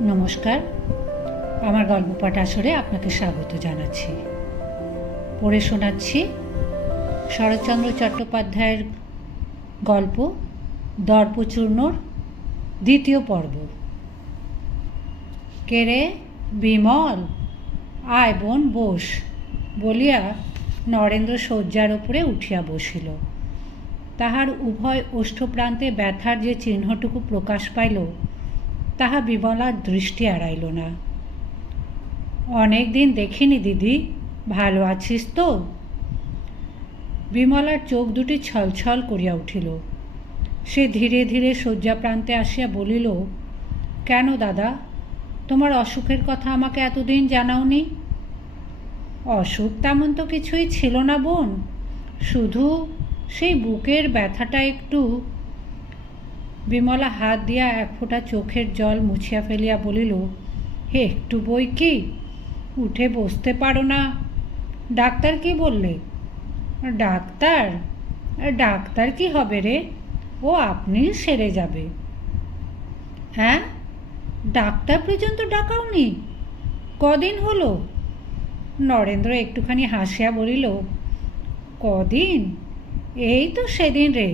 নমস্কার, আমার গল্প পাঠ আসরে আপনাকে স্বাগত জানাচ্ছি। পড়ে শোনাচ্ছি শরৎচন্দ্র চট্টোপাধ্যায়ের গল্প দর্পচূর্ণর দ্বিতীয় পর্ব। কে রে বিমল, আয় বোন বস বলিয়া নরেন্দ্র শয্যার উপরে উঠিয়া বসিল। তাহার উভয় ওষ্ঠপ্রান্তে ব্যথার যে চিহ্নটুকু প্রকাশ পাইল তাহা বিমলার দৃষ্টি এড়াইল না। অনেক দিন দেখিনি দিদি, ভালো আছিস তো? বিমলার চোখ দুটি ছলছল করিয়া উঠিল। সে ধীরে ধীরে শয্যা প্রান্তে আসিয়া বলিল, কেন দাদা, তোমার অসুখের কথা আমাকে এতদিন জানাওনি? অসুখ তেমন তো কিছুই ছিল না বোন, শুধু সেই বুকের ব্যথাটা একটু। বিমলা হাত দিয়া এক ফোঁটা চোখের জল মুছিয়া ফেলিয়া বলিল, হে একটু বই কি, উঠে বসতে পারো না? ডাক্তার কি বললে? ডাক্তার ডাক্তার কি হবে রে, ও আপনি সেরে যাবে। হ্যাঁ, ডাক্তার পর্যন্ত ডাকাওনি? কদিন হলো? নরেন্দ্র একটুখানি হাসিয়া বলিল, কদিন? এই তো সেদিন রে,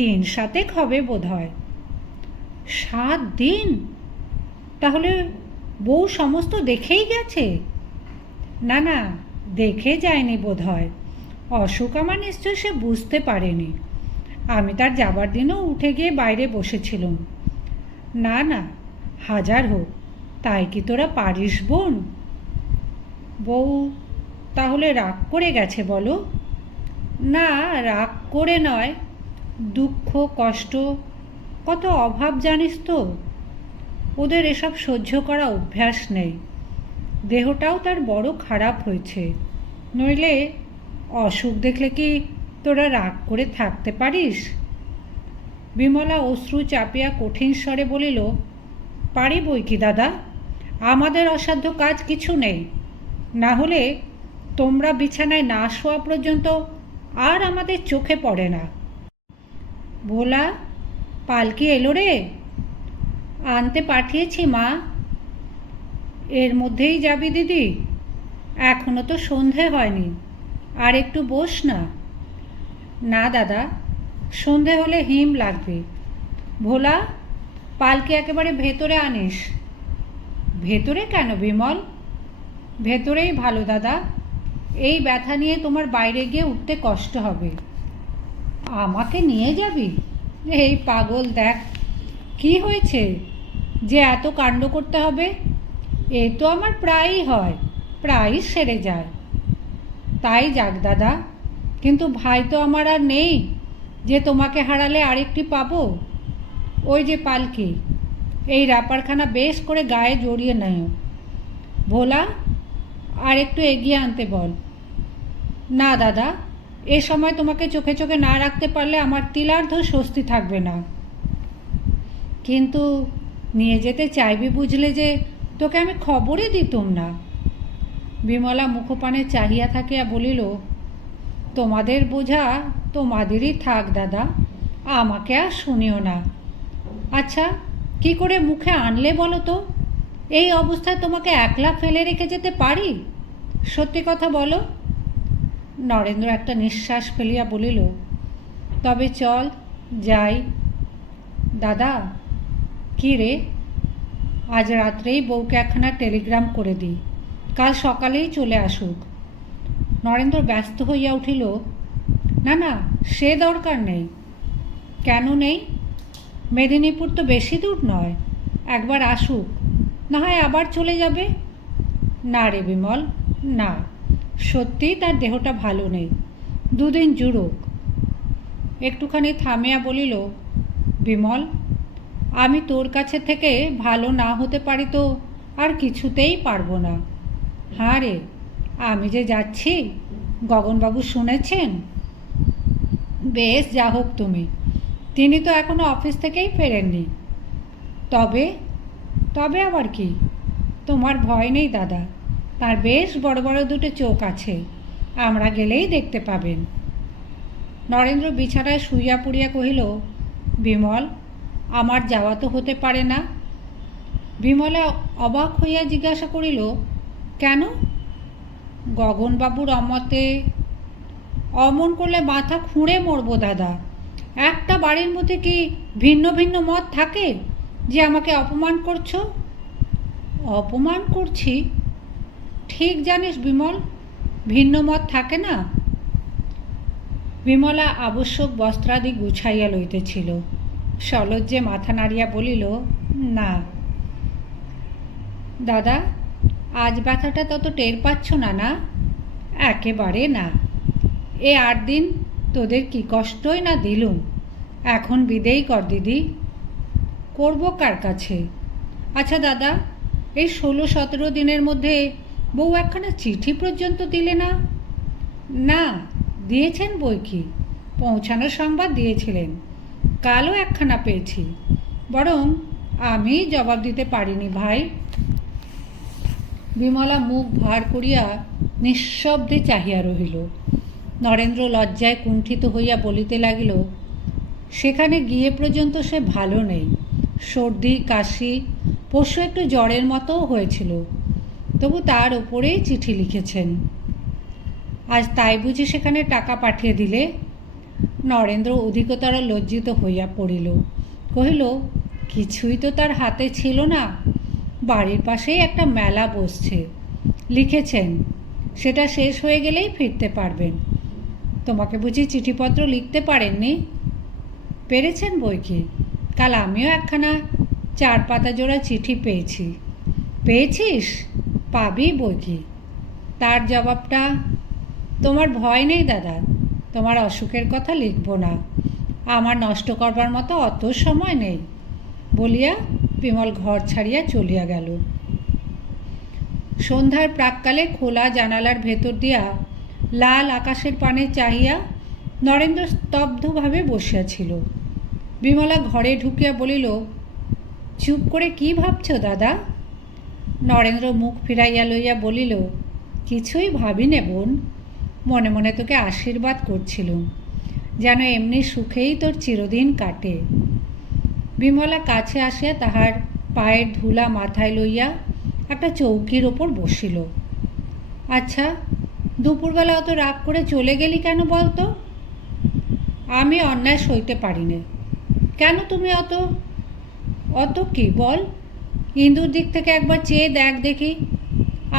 দিন 7 হবে বোধ হয়। 7 দিন? তাহলে বউ সমস্ত দেখেই গেছে? না না, দেখে যায়নি বোধ হয়। অসুখ আমার নিশ্চয় সে বুঝতে পারেনি। আমি তার যাবার দিনও উঠে গিয়ে বাইরে বসেছিলাম। না না, হাজার হোক, তাই কি তোরা পারিস বোন? বউ তাহলে রাগ করে গেছে বলো? না, রাগ করে নয়, দুঃখ কষ্ট কত অভাব জানিস তো। ওদের এসব সহ্য করা অভ্যাস নেই। দেহটাও তার বড় খারাপ হয়েছে। নইলে অসুখ দেখলে কি তোরা রাগ করে থাকতে পারিস? বিমলা অশ্রু চাপিয়া কঠিন স্বরে বলিল, পারি বই কি দাদা, আমাদের অসাধ্য কাজ কিছু নেই। না হলে তোমরা বিছানায় না শোয়া পর্যন্ত আর আমাদের চোখে পড়ে না। ভোলা, পালকি এলো রে? আনতে পাঠিয়েছি মা। এর মধ্যেই যাবি দিদি? এখনো তো সন্ধে হয়নি, আর একটু বস না। না দাদা, সন্ধে হলে হিম লাগবে। ভোলা, পালকি একেবারে ভেতরে আনিস। ভেতরে কেন বিমল? ভেতরেই ভালো দাদা, এই ব্যথা নিয়ে তোমার বাইরে গিয়ে উঠতে কষ্ট হবে। আমাকে নিয়ে যাবি? এই পাগল, দেখ কি হয়েছে যে এত কাণ্ড করতে হবে? এ তো আমার প্রায়ই হয়, প্রায়ই সেরে যায়। তাই যাক দাদা, কিন্তু ভাই তো আমার আর নেই যে তোমাকে হারালে আরেকটি পাবো। ওই যে পালকি, এই র্যাপারখানা বেশ করে গায়ে জড়িয়ে নেয়। ভোলা, আর একটু এগিয়ে আনতে বল। না দাদা, এ সময় তোমাকে চোখে চোখে না রাখতে পারলে আমার তিলার্ধ স্বস্তি থাকবে না। কিন্তু নিয়ে যেতে চাইবি বুঝলে যে, তোকে আমি খবরই দিতুম না। বিমলা মুখপানে চাহিয়া থাকিয়া বলিল, তোমাদের বোঝা তোমাদেরই থাক দাদা, আমাকে আর শুনিও না। আচ্ছা, কি করে মুখে আনলে বলো তো? এই অবস্থায় তোমাকে একলা ফেলে রেখে যেতে পারি? সত্যি কথা বলো। নরেন্দ্র একটা নিঃশ্বাস ফেলিয়া বলিল, তবে চল যাই। দাদা, কি রে? আজ রাত্রেই বউকে একখানা টেলিগ্রাম করে দিই, কাল সকালেই চলে আসুক। নরেন্দ্র ব্যস্ত হইয়া উঠিল, না না, সে দরকার নেই। কেন নেই? মেদিনীপুর তো বেশি দূর নয়, একবার আসুক, না হয় আবার চলে যাবে। না রে বিমল, না, সত্যিই তার দেহটা ভালো নেই, 2 দিন জুড়ুক। একটুখানি থামিয়া বলিল, বিমল, আমি তোর কাছে থেকে ভালো না হতে পারি তো আর কিছুতেই পারবো না। হ্যাঁ রে, আমি যে যাচ্ছি গগনবাবু শুনেছেন। বেশ, যা হোক তুমি, তিনি তো এখনো অফিস থেকেই ফেরেননি। তবে তবে আবার কি? তোমার ভয় নেই দাদা, তার বেশ বড় বড় 2 চোখ আছে, আমরা গেলেই দেখতে পাবেন। নরেন্দ্র বিছানায় শুইয়া পড়িয়া কহিল, বিমল, আমার যাওয়া তো হতে পারে না। বিমলা অবাক হইয়া জিজ্ঞাসা করিল, কেন? গগনবাবুর অমতে। অমন করলে মাথা খুঁড়ে মরব দাদা। একটা বাড়ির মধ্যে কি ভিন্ন ভিন্ন মত থাকে যে আমাকে অপমান করছো? অপমান করছি? ঠিক জানিস বিমল, ভিন্ন মত থাকে না। বিমলা আবশ্যক বস্ত্রাদি গুছাইয়া লইতেছিল। সলজ্জে মাথা নাড়িয়া বলিল, না দাদা, আজ ব্যথাটা তত টের পাচ্ছ না? না, একেবারে না। এ 8 দিন তোদের কি কষ্টই না দিলুম। এখন বিদেয় কর দিদি। করব কার কাছে? আচ্ছা দাদা, এই 16-17 দিনের মধ্যে বউ একখানা চিঠি পর্যন্ত দিলে না? না, দিয়েছেন বই কি, পৌঁছানোর সংবাদ দিয়েছিলেন। কালও একখানা পেয়েছি, বরং আমি জবাব দিতে পারিনি ভাই। বিমলা মুখ ভার করিয়া নিঃশব্দে চাহিয়া রহিল। নরেন্দ্র লজ্জায় কুণ্ঠিত হইয়া বলিতে লাগিল, সেখানে গিয়ে পর্যন্ত সে ভালো নেই। সর্দি কাশি, পরশু একটু জ্বরের মতোও হয়েছিল, তবু তার ওপরেই চিঠি লিখেছেন। আজ তাই বুঝি সেখানে টাকা পাঠিয়ে দিলে? নরেন্দ্র অধিকতর লজ্জিত হইয়া পড়িল। কহিল, কিছুই তো তার হাতে ছিল না। বাড়ির পাশেই একটা মেলা বসছে, লিখেছেন সেটা শেষ হয়ে গেলেই ফিরতে পারবেন। তোমাকে বুঝি চিঠিপত্র লিখতে পারেননি? পেরেছেন বই কি, কাল আমিও একখানা 4 পাতা জোড়া চিঠি পেয়েছি। পেয়েছিস? পাবি বই কি। তার জবাবটা, তোমার ভয় নেই দাদা, তোমার অসুখের কথা লিখব না, আমার নষ্ট করবার মতো অত সময় নেই, বলিয়া বিমল ঘর ছাড়িয়া চলিয়া গেল। সন্ধ্যার প্রাক্কালে খোলা জানালার ভেতর দিয়া লাল আকাশের পানে চাহিয়া নরেন্দ্র স্তব্ধভাবে বসিয়াছিল। বিমলা ঘরে ঢুকিয়া বলিল, চুপ করে কি ভাবছ দাদা? নরেন্দ্র মুখ ফিরাইয়া লইয়া বলিল, কিছুই ভাবি নে বোন, মনে মনে তোকে আশীর্বাদ করছিলুম, যেন এমনি সুখেই তোর চিরদিন কাটে। বিমলা কাছে আসিয়া তাহার পায়ের ধুলা মাথায় লইয়া একটা চৌকির ওপর বসিল। আচ্ছা, দুপুরবেলা অত রাগ করে চলে গেলি কেন বলতো? আমি অন্যায় সইতে পারি নে। কেন তুমি অত অত কি বল? ইন্দুর দিক থেকে একবার চেয়ে দেখ দেখি,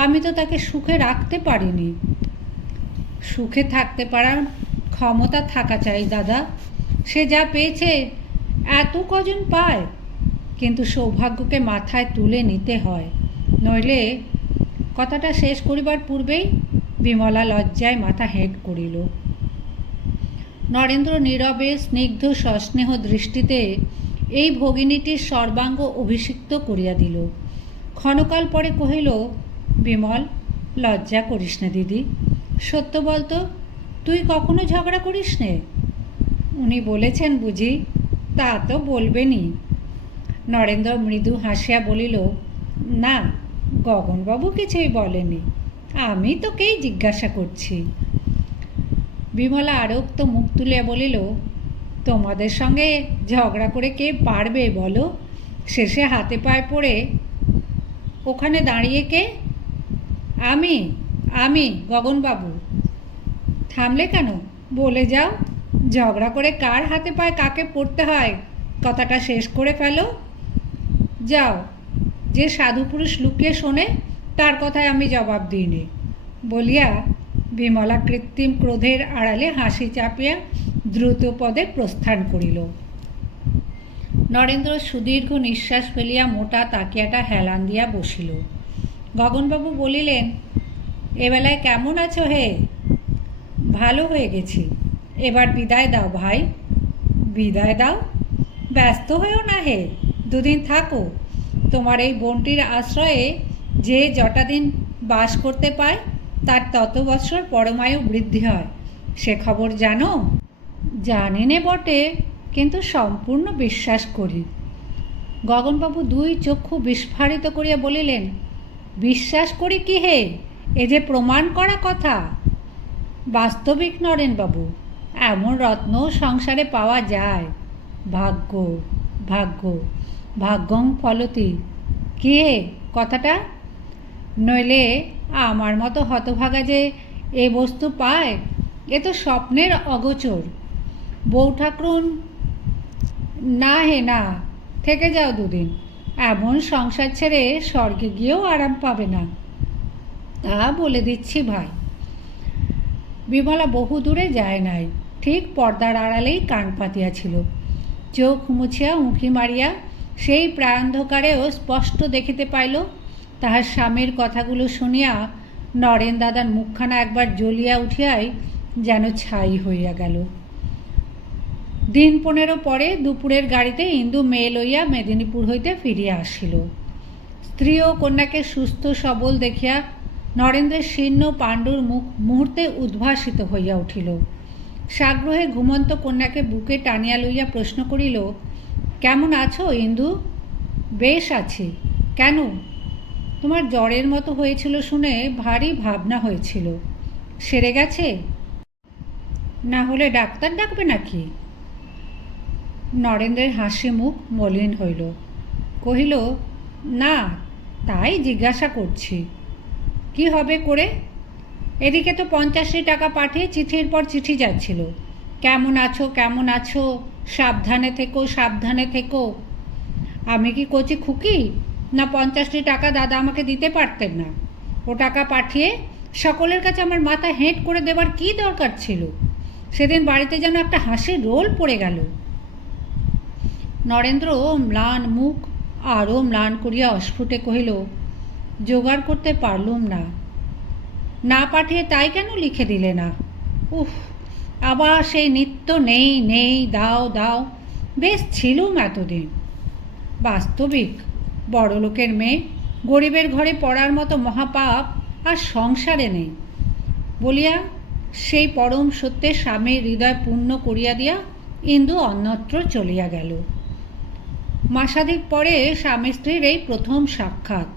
আমি তো তাকে সুখে রাখতে পারিনি। সুখে থাকতে পারার ক্ষমতা থাকা চাই দাদা। সে যা পেয়েছে এত কজন পায়, কিন্তু সৌভাগ্যকে মাথায় তুলে নিতে হয়, নইলে। কথাটা শেষ করিবার পূর্বেই বিমলা লজ্জায় মাথা হেঁট করিল। নরেন্দ্র নীরবে স্নিগ্ধ সস্নেহ দৃষ্টিতে এই ভগিনীটির সর্বাঙ্গ অভিষিক্ত করিয়া দিল। ক্ষণকাল পরে কহিল, বিমল, লজ্জা করিস না দিদি, সত্য বলতো, তুই কখনো ঝগড়া করিস নে? উনি বলেছেন বুঝি? তা তো বলবেনই। নরেন্দ্র মৃদু হাসিয়া বলিল, না, গগনবাবু কিছুই বলেনি, আমি তোকেই জিজ্ঞাসা করছি। বিমলা আরক্ত মুখ তুলিয়া বলিল, তোমাদের সঙ্গে ঝগড়া করে কে পারবে বলো? শেষে হাতে পায়ে পড়ে ওখানে দাঁড়িয়ে কে? আমি আমি গগনবাবু। থামলে কেন? বলে যাও, ঝগড়া করে কার হাতে পায়ে কাকে পড়তে হয় কথাটা শেষ করে ফেলো। যাও, যে সাধু পুরুষ লুকিয়ে শোনে তার কথায় আমি জবাব দিইনি, বলিয়া বিমলা কৃত্রিম ক্রোধের আড়ালে হাসি চাপিয়া দ্রুত পদে প্রস্থান করিল। নরেন্দ্র সুদীর্ঘ নিঃশ্বাস ফেলিয়া মোটা তাকিয়াটা হেলান দিয়া বসিল। গগনবাবু বলিলেন, এবেলায় কেমন আছো হে? ভালো হয়ে গেছি, এবার বিদায় দাও ভাই। বিদায় দাও? ব্যস্ত হয়েও না হে, 2 দিন থাকো। তোমার এই বোনটির আশ্রয়ে যে যটা দিন বাস করতে পায় তার তত বৎসর পরমায়ু বৃদ্ধি হয়, সে খবর জানো? জানি নে বটে, কিন্তু সম্পূর্ণ বিশ্বাস করি। গগনবাবু 2 চক্ষু বিস্ফারিত করিয়া বলিলেন, বিশ্বাস করি কি হে? এ যে প্রমাণ করা কথা। বাস্তবিক নরেনবাবু, এমন রত্ন সংসারে পাওয়া যায়। ভাগ্য ভাগ্য ভাগ্যং ফলতি। কি হে কথাটা? নইলে আমার মতো হতভাগা যে এ বস্তু পায়, এ তো স্বপ্নের অগোচর। বউ ঠাকরুন, না হে না, থেকে যাও দুদিন। এমন সংসার ছেড়ে স্বর্গে গিয়েও আরাম পাবে না, তা বলে দিচ্ছি ভাই। বিমলা বহু দূরে যায় নাই, ঠিক পর্দার আড়ালেই কান পাতিয়াছিল। চোখ মুছিয়া উঁকি মারিয়া সেই প্রায়ন্ধকারেও স্পষ্ট দেখিতে পাইল তাহার স্বামীর কথাগুলো শুনিয়া নরেন দাদার মুখখানা একবার জ্বলিয়া উঠিয়াই যেন ছাই হইয়া গেল। দিন 15 পরে দুপুরের গাড়িতে ইন্দু মেয়ে লইয়া মেদিনীপুর হইতে ফিরিয়া আসিল। স্ত্রী ও কন্যাকে সুস্থ সবল দেখিয়া নরেন্দ্রের শীর্ণ পাণ্ডুর মুখ মুহূর্তে উদ্ভাসিত হইয়া উঠিল। সাগ্রহে ঘুমন্ত কন্যাকে বুকে টানিয়া লইয়া প্রশ্ন করিল, কেমন আছো ইন্দু? বেশ আছি। কেন? তোমার জ্বরের মতো হয়েছিল শুনে ভারী ভাবনা হয়েছিল। সেরে গেছে? না হলে ডাক্তার ডাকবে নাকি? নরেন্দ্রের হাসি মুখ মলিন হইল। কহিল, না, তাই জিজ্ঞাসা করছি। কি হবে করে? এদিকে তো 85 টাকা পাঠিয়ে চিঠির পর চিঠি যাচ্ছিল, কেমন আছো কেমন আছো, সাবধানে থেকো সাবধানে থেকো। আমি কি কচি খুকি, না 50টি টাকা দাদা আমাকে দিতে পারতেন না? ও টাকা পাঠিয়ে সকলের কাছে আমার মাথা হেঁট করে দেবার কি দরকার ছিল? সেদিন বাড়িতে যেন একটা হাসির রোল পড়ে গেল। নরেন্দ্র ম্লান মুখ আরও ম্লান করিয়া অস্ফুটে কহিল, জোগাড় করতে পারলুম না। না পাঠিয়ে তাই কেন লিখে দিলে না? উফ, আবার সেই নিত্য নেই নেই, দাও দাও। বেশ ছিলুম এতদিন। বাস্তবিক বড়লোকের মেয়ে গরিবের ঘরে পড়ার মতো মহাপাপ আর সংসারে নেই বলিয়া সেই পরম সত্যে স্বামীর হৃদয় পূর্ণ করিয়া দিয়া ইন্দু অন্যত্র চলিয়া গেল। মাসাধিক পরে স্বামী স্ত্রীর এই প্রথম সাক্ষাৎ।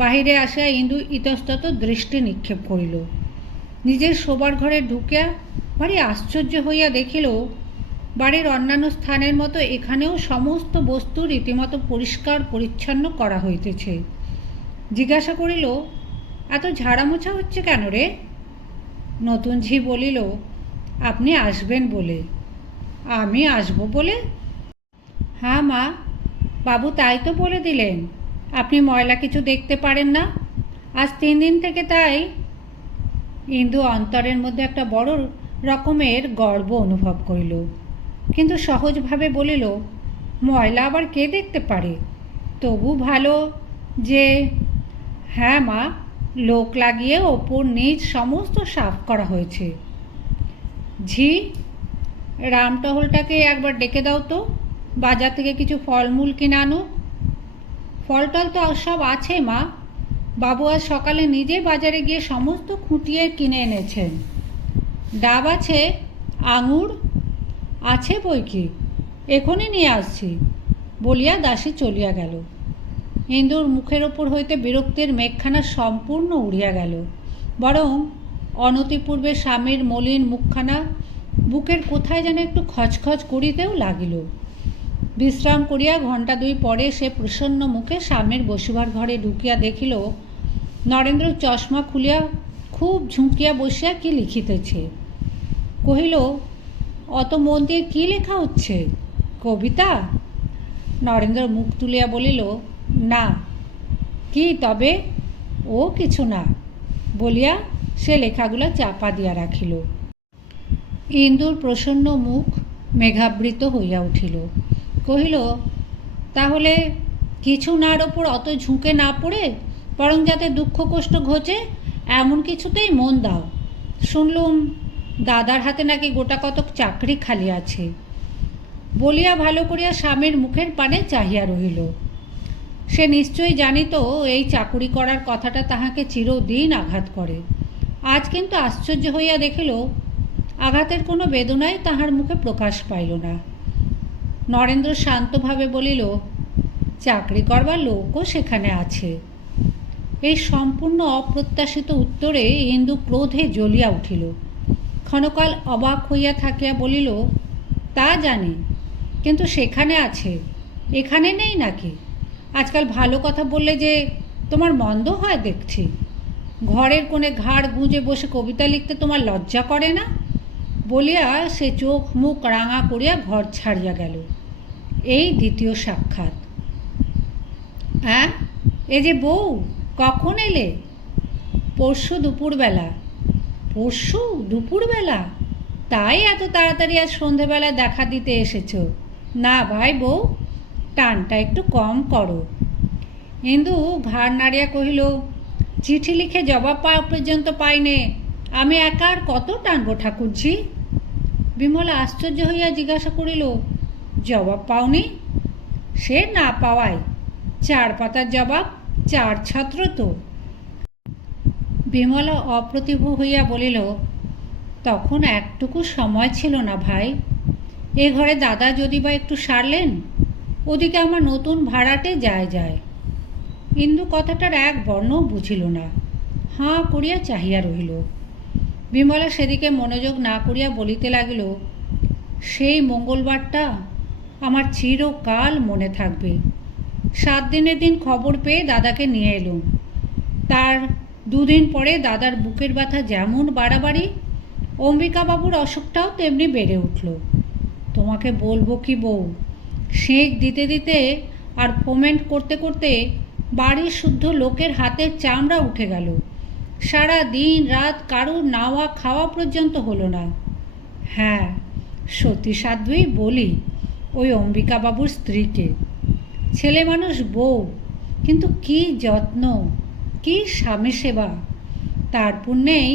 বাহিরে আসিয়া ইন্দু ইতস্তত দৃষ্টি নিক্ষেপ করিল। নিজের শোবার ঘরে ঢুকিয়া ভারী আশ্চর্য হইয়া দেখিল, বাড়ির অন্যান্য স্থানের মতো এখানেও সমস্ত বস্তু রীতিমতো পরিষ্কার পরিচ্ছন্ন করা হইতেছে। জিজ্ঞাসা করিল, এত ঝাড়ামোছা হচ্ছে কেন রে? নতুন ঝি বলিল, আপনি আসবেন বলে। আমি আসব বলে? হ্যাঁ মা, বাবু তাই তো বলে দিলেন, আপনি ময়লা কিছু দেখতে পারেন না। আজ 3 দিন থেকে তাই। ইন্দু অন্তরের মধ্যে একটা বড় রকমের গর্ব অনুভব করিল, কিন্তু সহজভাবে বলিল, ময়লা আবার কে দেখতে পারে? তবু ভালো যে। হ্যাঁ মা, লোক লাগিয়ে ওপর নিচ সমস্ত সাফ করা হয়েছে। ঝি, রামটহলটাকে একবার ডেকে দাও তো, বাজার থেকে কিছু ফলমূল কিনে আনুক। ফলটল তো সব আছে মা, বাবু আজ সকালে নিজে বাজারে গিয়ে সমস্ত খুঁটিয়ে কিনে এনেছেন। ডাব আছে, আঙুর আছে বই কি, এখনই নিয়ে আসছি বলিয়া দাসী চলিয়া গেল। ইন্দুর মুখের ওপর হইতে বিরক্তির মেঘখানা সম্পূর্ণ উড়িয়া গেল, বরং অনতিপূর্বে স্বামীর মলিন মুখখানা বুকের কোথায় যেন একটু খচখচ করিতেও লাগিল। বিশ্রাম করিয়া 2 ঘণ্টা পরে সে প্রসন্ন মুখে স্বামীর বসিবার ঘরে ঢুকিয়া দেখিল, নরেন্দ্র চশমা খুলিয়া খুব ঝুঁকিয়া বসিয়া কি লিখিতেছে। কহিল, অত মন দিয়ে কী লেখা হচ্ছে? কবিতা? নরেন্দ্র মুখ তুলিয়া বলিল, না। কি তবে? ও কিছু না বলিয়া সে লেখাগুলা চাপা দিয়া রাখিল। ইন্দুর প্রসন্ন মুখ মেঘাবৃত হইয়া উঠিল। কহিল, তাহলে কিছু নার ওপর অত ঝুঁকে না পড়ে বরং যাতে দুঃখ কষ্ট ঘোচে এমন কিছুতেই মন দাও। শুনলুম দাদার হাতে নাকি গোটা কতক চাকরি খালি আছে। বলিয়া ভালো করিয়া স্বামীর মুখের পানে চাহিয়া রহিল। সে নিশ্চয়ই জানিত এই চাকুরি করার কথাটা তাহাকে চিরদিন আঘাত করে। আজ কিন্তু আশ্চর্য হইয়া দেখিল, আঘাতের কোনো বেদনাই তাহার মুখে প্রকাশ পাইল না। নরেন্দ্র শান্তভাবে বলিল, চাকরি করবার লোকও সেখানে আছে। এই সম্পূর্ণ অপ্রত্যাশিত উত্তরে ইন্দু ক্রোধে জ্বলিয়া উঠিল। ক্ষণকাল অবাক হইয়া থাকিয়া বলিল, তা জানি, কিন্তু সেখানে আছে, এখানে নেই নাকি? আজকাল ভালো কথা বললে যে তোমার মন্দ হয় দেখছি। ঘরের কোণে ঘাড় গুঁজে বসে কবিতা লিখতে তোমার লজ্জা করে না? বলিয়া সে চোখ মুখ রাঙা করিয়া ঘর ছাড়িয়া গেল। এই দ্বিতীয় সাক্ষাৎ। হ্যাঁ, এ যে বউ, কখন এলে? পরশু দুপুরবেলা। পরশু দুপুরবেলা? তাই এত তাড়াতাড়ি আজ সন্ধেবেলা দেখা দিতে এসেছ? না ভাই বউ, টানটা একটু কম করো। ইন্দু ঘাড় নাড়িয়া কহিল, চিঠি লিখে জবাব পাওয়া পর্যন্ত পাইনে, আমি একা আর কত টানব ঠাকুরজি? বিমলা আশ্চর্য হইয়া জিজ্ঞাসা করিল, জবাব পাওনি? সে না পাওয়ায় 4 পাতার জবাব, 4 ছাত্র তো। বিমলা অপ্রতিভ হইয়া বলিল, তখন একটুকু সময় ছিল না ভাই। এ ঘরে দাদা যদি বা একটু সারলেন, ওদিকে আমার নতুন ভাড়াটে যায়। ইন্দু কথাটার এক বর্ণও বুঝিল না, হাঁ করিয়া চাহিয়া রহিল। বিমলা সেদিকে মনোযোগ না করিয়া বলিতে লাগিল, সেই মঙ্গলবারটা আমার চিরকাল মনে থাকবে। 7 দিনের দিন খবর পেয়ে দাদাকে নিয়ে এলুম। তার 2 দিন পরে দাদার বুকের ব্যথা যেমন বাড়াবাড়ি, অম্বিকাবাবুর অসুখটাও তেমনি বেড়ে উঠল। তোমাকে বলবো কি বউ, সেঁক দিতে দিতে আর ফোমেন্ট করতে করতে বাড়ির শুদ্ধ লোকের হাতের চামড়া উঠে গেল। সারা দিন রাত কারুর নাওয়া খাওয়া পর্যন্ত হলো না। হ্যাঁ, সতী সাধ্বী বলি ওই অম্বিকাবাবুর স্ত্রীকে। ছেলে মানুষ বউ, কিন্তু কি যত্ন, কি স্বামী সেবা! তার পুণ্যেই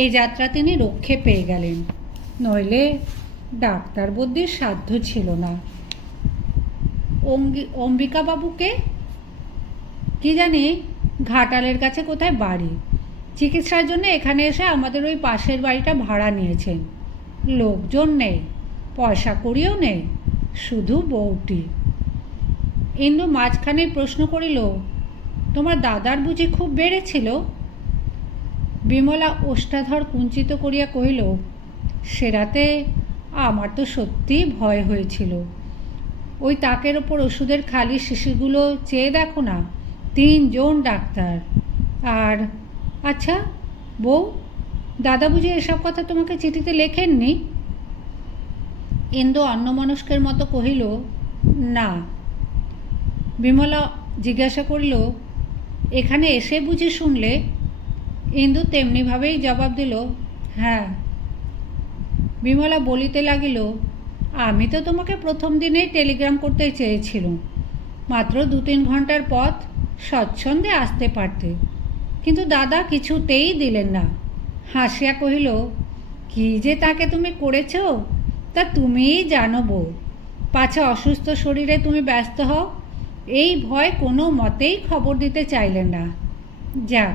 এই যাত্রা তিনি রক্ষে পেয়ে গেলেন, নইলে ডাক্তার বুদ্ধির সাধ্য ছিল না। অম্বিকাবাবুকে কি জানি ঘাটালের কাছে কোথায় বাড়ি, চিকিৎসার জন্য এখানে এসে আমাদের ওই পাশের বাড়িটা ভাড়া নিয়েছেন। লোকজন নেই, পয়সা কড়িও নেই, শুধু বউটি। ইন্দু মাঝখানে প্রশ্ন করিল, তোমার দাদার বুঝি খুব বেড়েছিল? বিমলা ওষ্ঠাধর কুঞ্চিত করিয়া কহিল, সে রাতে আমার তো সত্যিই ভয় হয়েছিল। ওই তাকের ওপর ওষুধের খালি শিশিগুলো চেয়ে দেখো না, 3 জন ডাক্তার। আর আচ্ছা বউ, দাদা বুঝি এসব কথা তোমাকে চিঠিতে লেখেননি? ইন্দু অন্যমনস্কের মতো কহিল, না। বিমলা জিজ্ঞাসা করিল, এখানে এসে বুঝি শুনলে? ইন্দু তেমনিভাবেই জবাব দিল, হ্যাঁ। বিমলা বলিতে লাগিল, আমি তো তোমাকে প্রথম দিনেই টেলিগ্রাম করতে চেয়েছিলাম। মাত্র 2-3 ঘন্টার পথ, স্বচ্ছন্দে আসতে পারতে, কিন্তু দাদা কিছুতেই দিলেন না। হাসিয়া কহিল, কি যে তাকে তুমি করেছ তা তুমিই জানো বউ। পাছে অসুস্থ শরীরে তুমি ব্যস্ত হও, এই ভয় কোনো মতেই খবর দিতে চাইলেন না। যাক,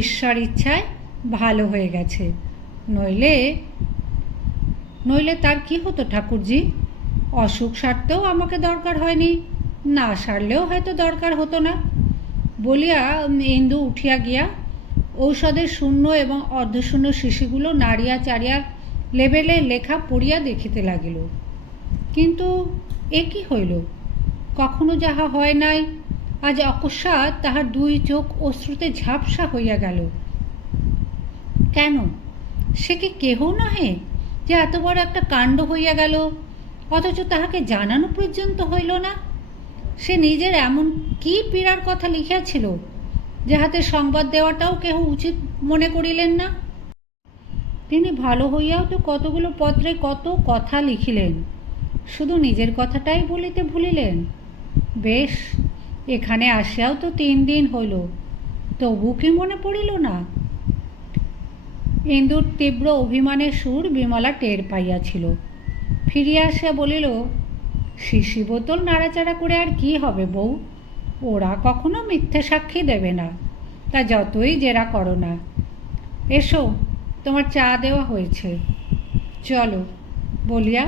ঈশ্বর ইচ্ছায় ভালো হয়ে গেছে, নইলে তার কি হতো ঠাকুরজি? অসুখ সারতেও আমাকে দরকার হয়নি, না সারলেও হয়তো দরকার হতো না। বলিয়া ইন্দু উঠিয়া গিয়া ঔষধের শূন্য এবং অর্ধশূন্য শিশিগুলো নাড়িয়া চাড়িয়া লেবেলে লেখা পড়িয়া দেখিতে লাগিল। কিন্তু এ কি হইল? কখনো যাহা হয় নাই, আজ অকস্মাৎ তাহার 2 চোখ অশ্রুতে ঝাপসা হইয়া গেল। কেন? সে কি কেহ নহে যে এত বড় একটা কাণ্ড হইয়া গেল, অথচ তাহাকে জানানো পর্যন্ত হইল না? সে নিজের এমন কি পীড়ার কথা লিখিয়াছিল, যাহাতে সংবাদ দেওয়াটাও কেহ উচিত মনে করিলেন না? তিনি ভালো হইয়াও তো কতগুলো পত্রে কত কথা লিখিলেন, শুধু নিজের কথাটাই বলিতে ভুলিলেন। বেশ, এখানে আসিয়াও তো 3 দিন হইল, তবু কি মনে পড়িল না? ইন্দুর তীব্র অভিমানের সুর বিমলা টের পাইয়াছিল। ফিরিয়া আসিয়া বলিল, শিশি বোতল নাড়াচাড়া করে আর কি হবে বউ? ওরা কখনো মিথ্যে সাক্ষী দেবে না, তা যতই জেরা করো না। এসো, তোমার চা দেওয়া হয়েছে, চলো। বলিয়া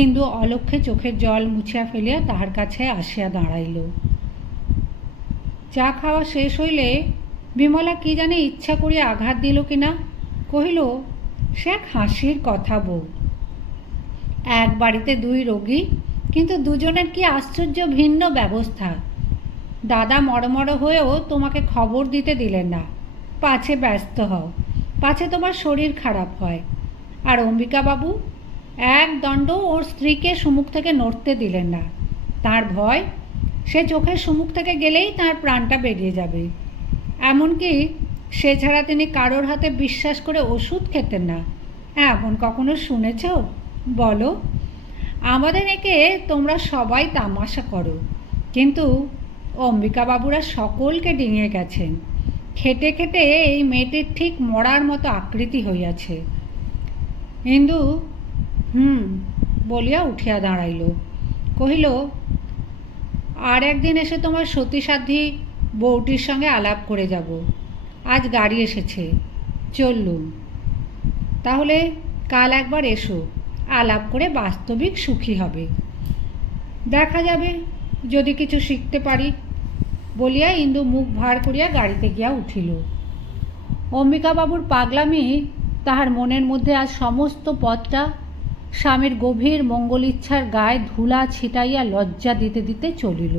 ইন্দু অলক্ষ্যে চোখের জল মুছিয়া ফেলিয়া তাহার কাছে আসিয়া দাঁড়াইল। চা খাওয়া শেষ হইলে বিমলা কি জানি ইচ্ছা করিয়া আঘাত দিল কিনা, কহিল, সে এক হাসির কথা বউ। এক বাড়িতে 2 রোগী, কিন্তু দুজনের কি আশ্চর্য ভিন্ন ব্যবস্থা। দাদা মরমর হয়েও তোমাকে খবর দিতে দিলেন না, পাছে ব্যস্ত হও, পাছে তোমার শরীর খারাপ হয়। আর অম্বিকাবাবু এক দণ্ড ওর স্ত্রীকে সম্মুখ থেকে নড়তে দিলেন না। তার ভয় সে চোখের সম্মুখ থেকে গেলেই তার প্রাণটা বেরিয়ে যাবে। এমনকি সে ছাড়া তিনি কারোর হাতে বিশ্বাস করে ওষুধ খেতেন না। এমন কখনো শুনেছ? বলো। আমাদের একে তোমরা সবাই তামাশা করো, কিন্তু অম্বিকাবাবুরা সকলকে ডিঙিয়ে গেছেন। খেটে খেটে এই মেয়েটির ঠিক মরার মতো আকৃতি হইয়াছে। ইন্দু বলিয়া উঠিয়া দাঁড়াইল, কহিল, আর একদিন এসে তোমার সতীসাধ্যী বউটির সঙ্গে আলাপ করে যাব। আজ গাড়ি এসেছে, চললুম। তাহলে কাল একবার এসো, আলাপ করে বাস্তবিক সুখী হবে। দেখা যাবে যদি কিছু শিখতে পারি, বলিয়া ইন্দু মুখ ভার করিয়া গাড়িতে গিয়া উঠিল। অম্বিকাবাবুর পাগলামি তাহার মনের মধ্যে আজ সমস্ত পথটা স্বামীর গভীর মঙ্গল ইচ্ছার গায়ে ধুলা ছিটাইয়া লজ্জা দিতে দিতে চলিল।